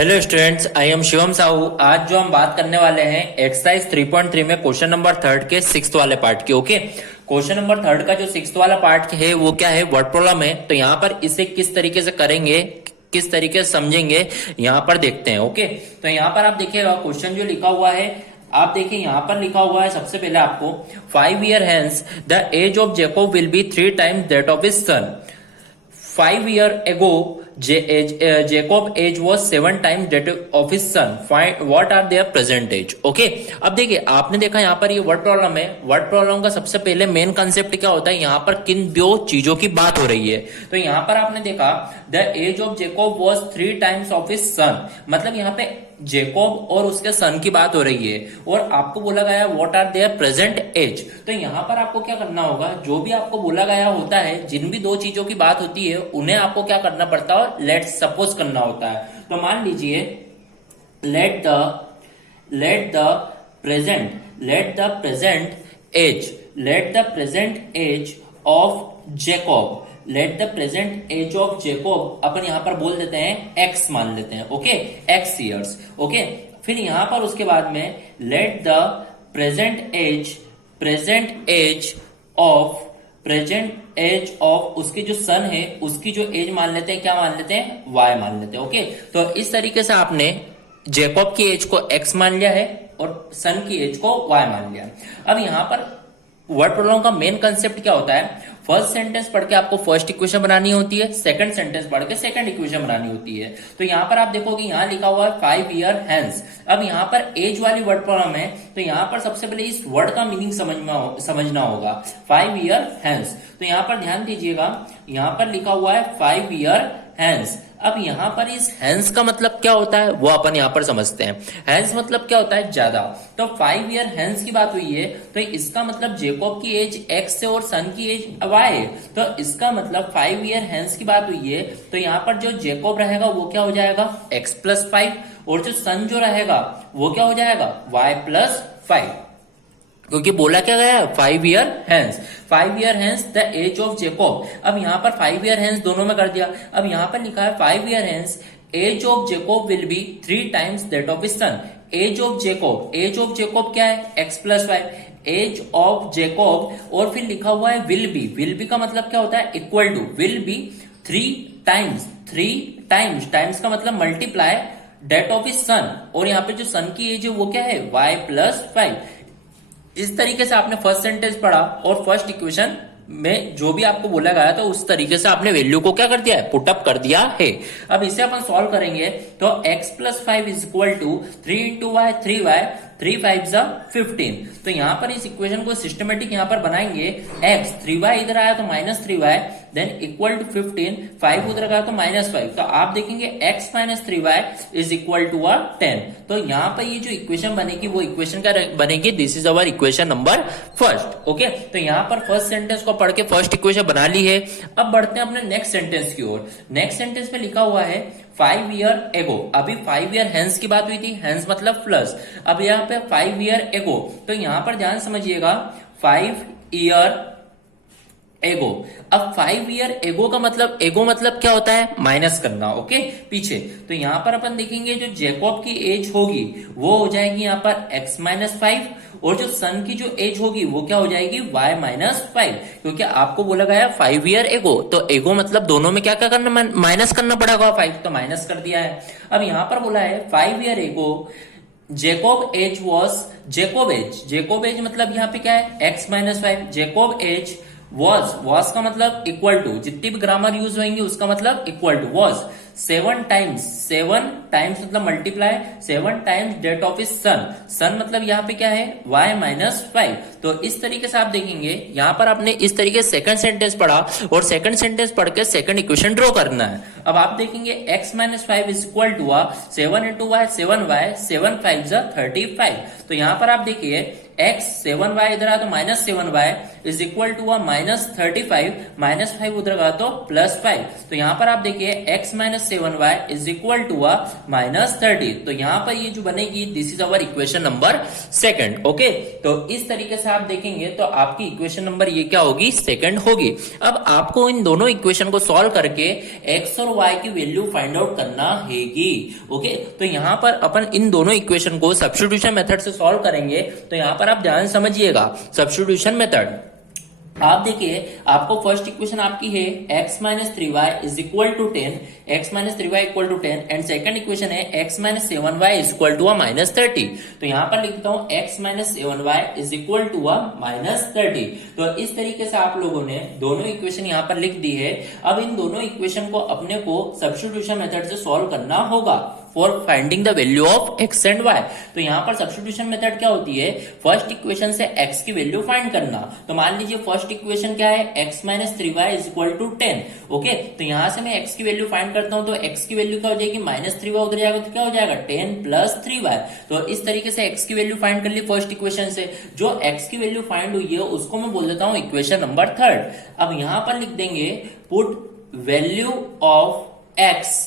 Hello students, I am Shivam Sahu. आज जो हम बात करने वाले हैं एक्सरसाइज 3.3 में क्वेश्चन नंबर थर्ड के सिक्स्थ वाले पार्ट की। ओके, क्वेश्चन नंबर थर्ड का जो सिक्स्थ वाला पार्ट है वो क्या है, वर्ड प्रॉब्लम है। तो यहाँ पर इसे किस तरीके से करेंगे, किस तरीके से समझेंगे, यहाँ पर देखते हैं। ओके, तो यहाँ पर आप देखिएगा क्वेश्चन जो लिखा हुआ है, आप देखिए यहाँ पर लिखा हुआ है सबसे पहले आपको 5 year hence the age of Jacob will be 3 times that of his son. 5 year ago Jacob age was 7 times that of his son. Find what are their present age. Okay, अब देखिए आपने देखा यहाँ पर ये वर्ड प्रॉब्लम है। Word problem का सबसे पहले मेन कंसेप्ट क्या होता है, यहाँ पर किन दो चीजों की बात हो रही है। तो यहाँ पर आपने देखा the age of Jacob was 3 times of his son, मतलब यहाँ पे जेकोब और उसके सन की बात हो रही है और आपको बोला गया what are their present age. तो यहाँ पर आपको क्या करना होगा, जो भी आपको बोला गया होता है, जिन भी दो चीजों की बात होती है उन्हें आपको क्या करना पड़ता है, लेट सपोज करना होता है। तो मान लीजिए let the present age of Jacob, let the present age of Jacob अपन यहां पर बोल देते हैं एक्स मान लेते हैं। Okay, x years. ओके, फिर यहां पर उसके बाद में let the present age of उसकी जो सन है उसकी जो एज मान लेते हैं, क्या मान लेते हैं, वाई मान लेते हैं। ओके, तो इस तरीके से आपने जेकोब की एज को एक्स मान लिया है और सन की एज को वाई मान लिया। अब यहां पर वर्ड प्रॉब्लम का मेन कंसेप्ट क्या होता है, फर्स्ट सेंटेंस पढ़ के आपको फर्स्ट इक्वेशन बनानी होती है, सेकंड सेंटेंस पढ़ के सेकंड इक्वेशन बनानी होती है। तो यहाँ पर आप देखोगे यहाँ लिखा हुआ है 5 year hence। अब यहाँ पर एज वाली वर्ड प्रॉब्लम है, तो यहाँ पर सबसे पहले इस वर्ड का मीनिंग समझना होगा। 5 year hence, तो यहाँ पर ध्यान दीजिएगा, यहाँ पर लिखा हुआ है 5 year hence। अब यहाँ पर इस हैंस का मतलब क्या होता है वो अपन यहाँ पर समझते हैं। हैंस मतलब क्या होता है, ज्यादा। तो 5 year हैंस की बात हुई है तो इसका मतलब जेकोब की एज एक्स है और सन की एज वाई है। तो इसका मतलब 5 year हैंस की बात हुई है तो यहाँ पर जो जेकोब रहेगा वो क्या हो जाएगा, एक्स प्लस 5, और जो सन जो रहेगा वो क्या हो जाएगा, वाई प्लस 5, क्योंकि बोला क्या गया है 5 year hence। 5 year hence the age of Jacob. अब यहाँ पर 5 year hence दोनों में कर दिया। अब यहाँ पर लिखा है 5 year hence age of Jacob will be 3 times that of his son. Age of Jacob क्या है, x plus 5, age of Jacob, और फिर लिखा हुआ है विल बी का मतलब क्या होता है, equal to, will be 3 times का मतलब multiply that of his son, और यहाँ पे जो सन की एज है वो क्या है, वाई प्लस 5। इस तरीके से आपने फर्स्ट सेंटेंस पढ़ा और फर्स्ट इक्वेशन में जो भी आपको बोला गया था उस तरीके से आपने वैल्यू को क्या कर दिया है, पुटअप कर दिया है। अब इसे अपन सॉल्व करेंगे तो x plus 5 is equal to 3 into y 3y, 3 5 जा 15। तो यहाँ पर इस इक्वेशन को सिस्टमेटिक यहाँ पर बनाएंगे, x 3y इधर आया तो minus 3y, than equal to 15, 5 उधर गया तो माइनस 5। तो आप देखेंगे x minus 3y is equal to 10। तो यहाँ पर ये जो इक्वेशन बनेगी वो इक्वेशन क्या बनेगी, this is our equation number first. Okay, तो यहाँ पर फर्स्ट सेंटेंस को पढ़ के फर्स्ट इक्वेशन बना ली है। अब बढ़ते हैं अपने नेक्स्ट सेंटेंस की ओर। नेक्स्ट सेंटेंस में लिखा हुआ है 5 year ago। अभी 5 year hence की बात हुई थी, hence मतलब प्लस। अब यहाँ पे 5 year ago, तो यहाँ पर ध्यान समझिएगा 5 year एगो। अब 5 year एगो का मतलब, एगो मतलब क्या होता है, माइनस करना। ओके, पीछे। तो यहाँ पर अपन देखेंगे जो जेकोब की एज होगी वो हो जाएगी यहाँ पर x माइनस 5, और जो सन की जो एज होगी वो क्या हो जाएगी, y माइनस 5, क्योंकि आपको बोला गया 5 year एगो। तो एगो मतलब दोनों में क्या क्या करना, माइनस करना पड़ेगा, 5 तो माइनस कर दिया है। अब यहाँ पर बोला है 5 year एगो जेकोब एज मतलब यहाँ पे क्या है, x minus 5, Jacob age was का मतलब इक्वल टू, जितनी भी ग्रामर यूज होंगी उसका मतलब इक्वल टू, वॉज 7 टाइम्स मतलब multiply 7 times date of his son मतलब यहाँ पे क्या है, y माइनस 5। तो इस तरीके से आप देखेंगे यहाँ पर आपने इस तरीके से सेकंड सेंटेंस पढ़ा और सेकंड सेंटेंस पढ़ के सेकंड इक्वेशन ड्रॉ करना है। अब आप देखेंगे x minus 5 is equal to 7 into y 7y, 7 5 जा 35। तो यहाँ पर आप देखिए x 7y इधर आया तो minus 7y, is equal to -35, -5 उधर गया तो +5। तो यहाँ पर आप देखिए x minus 7y is equal to -30। तो यहाँ पर ये जो बनेगी this is our equation number second. Okay, तो इस तरीके से आप देखेंगे तो आपकी इक्वेशन नंबर ये क्या होगी, सेकंड होगी। अब आपको इन दोनों इक्वेशन को सॉल्व करके x और y की वैल्यू फाइंड आउट करना हैगी। ओके, तो यहाँ पर अपन इन दोनों इक्वेशन को सब्स्टिट्यूशन मेथड से सॉल्व करेंगे। तो यहाँ पर आप ध्यान समझिएगा, सब्स्टिट्यूशन मेथड आप देखिए, आपको फर्स्ट इक्वेशन आपकी है x minus 3y is equal to 10, x minus 3y equal to 10 and second equation है x minus 7y is equal to -30। तो यहाँ पर लिखता हूँ x minus 7y is equal to -30। तो इस तरीके से आप लोगों ने दोनों इक्वेशन यहाँ पर लिख दी है। अब इन दोनों इक्वेशन को अपने को सब्स्टिट्यूशन मेथड से सॉल्व करना होगा for finding the value of x and y। तो यहाँ पर सब्स्टिट्यूशन मेथड क्या होती है, फर्स्ट इक्वेशन से x की वैल्यू फाइंड करना। तो मान लीजिए फर्स्ट इक्वेशन क्या है, x minus 3y is equal to 10। Okay, तो यहाँ से मैं x की वैल्यू फाइंड करता हूँ। तो x की वैल्यू क्या हो जाएगी, -3y उधर जाएगा तो क्या हो जाएगा 10 प्लस 3y। तो इस तरीके से x की वैल्यू फाइंड कर ली फर्स्ट इक्वेशन से। जो x की वैल्यू फाइंड हुई है उसको मैं बोल देता हूँ इक्वेशन नंबर थर्ड। अब यहाँ पर लिख देंगे put value of x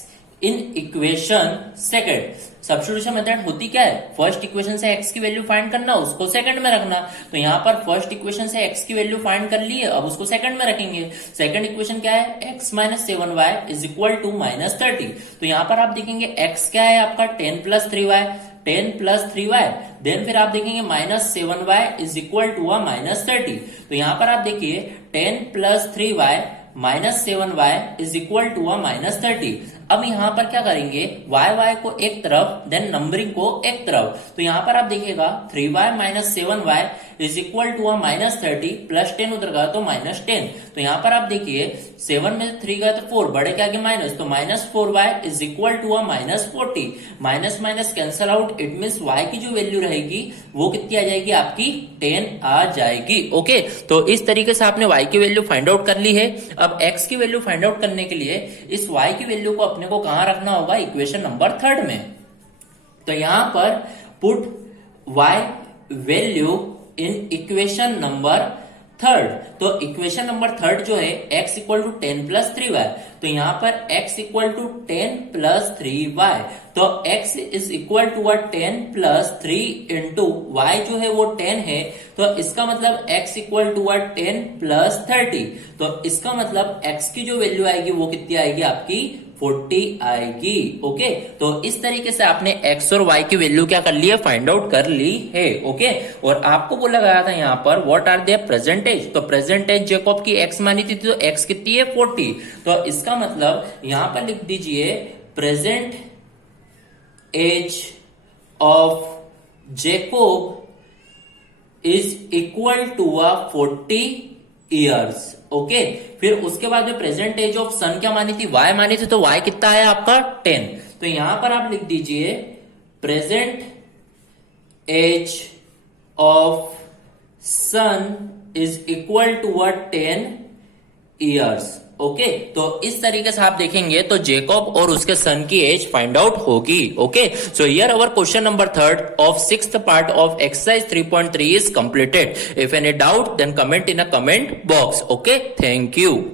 in equation second. Substitution method होती क्या है, फर्स्ट इक्वेशन से x की वैल्यू फाइंड करना, उसको सेकंड में रखना। तो यहाँ पर फर्स्ट इक्वेशन से x की वैल्यू फाइंड कर ली है, अब उसको सेकंड में रखेंगे। सेकंड इक्वेशन क्या है, x minus 7y is equal to -30। तो यहाँ पर आप देखेंगे x क्या है आपका 10 plus 3y, 10 plus 3y। Then फिर आप देखेंगे -7y इज इक्वल टू -30। तो यहाँ पर आप देखिए 10 plus 3y -7y is equal to -30। अब यहाँ पर क्या करेंगे, y को एक तरफ देन नंबरिंग को एक तरफ। तो यहाँ पर आप देखिएगा 3y minus 7y is equal to -30 plus 10 उधर गया तो -10। तो यहाँ पर आप देखिए 7 में 3 गया तो 4, बड़े के आगे माइनस, तो -4y इज equal to -40। Minus minus cancel out, it means y की जो वैल्यू रहेगी वो कितनी आ जाएगी आपकी 10 आ जाएगी। ओके, तो इस तरीके से आपने y की वैल्यू फाइंड आउट कर ली है। अब x की वैल्यू फाइंड आउट करने के लिए इस y की वैल्यू को अपने को कहां रखना होगा, इक्वेशन नंबर थर्ड में। तो यहां पर put y value in equation number third. तो इक्वेशन नंबर थर्ड जो है x equal to 10 plus 3y। तो यहां पर x equal to 10 plus 3y। तो x is equal to 10 plus 3 into y जो है वो 10 है। तो इसका मतलब x इक्वल टू 10 प्लस 30। तो इसका मतलब x की जो वैल्यू आएगी वो कितनी आएगी आपकी 40 आएगी। ओके, तो इस तरीके से आपने x और y की वैल्यू क्या कर ली है, फाइंड आउट कर ली है। ओके, और आपको बोला गया था यहाँ पर व्हाट आर देयर प्रेजेंटेज। तो प्रेजेंटेज जेकॉब की x मानी थी, तो x कितनी है 40। तो इसका मतलब यहां पर लिख दीजिए present age of Jacob is equal to 40 years. Okay, फिर उसके बाद में प्रेजेंट एज ऑफ सन क्या मानी थी, y मानी थी। तो y कितना है आपका 10। तो यहां पर आप लिख दीजिए present age of son is equal to 10 years. Okay, तो इस तरीके से आप देखेंगे तो जेकॉब और उसके सन की एज फाइंड आउट होगी। Okay, so here our question number third of 6th part of exercise 3.3 is completed. If any doubt, then comment in a comment box. Okay, thank you.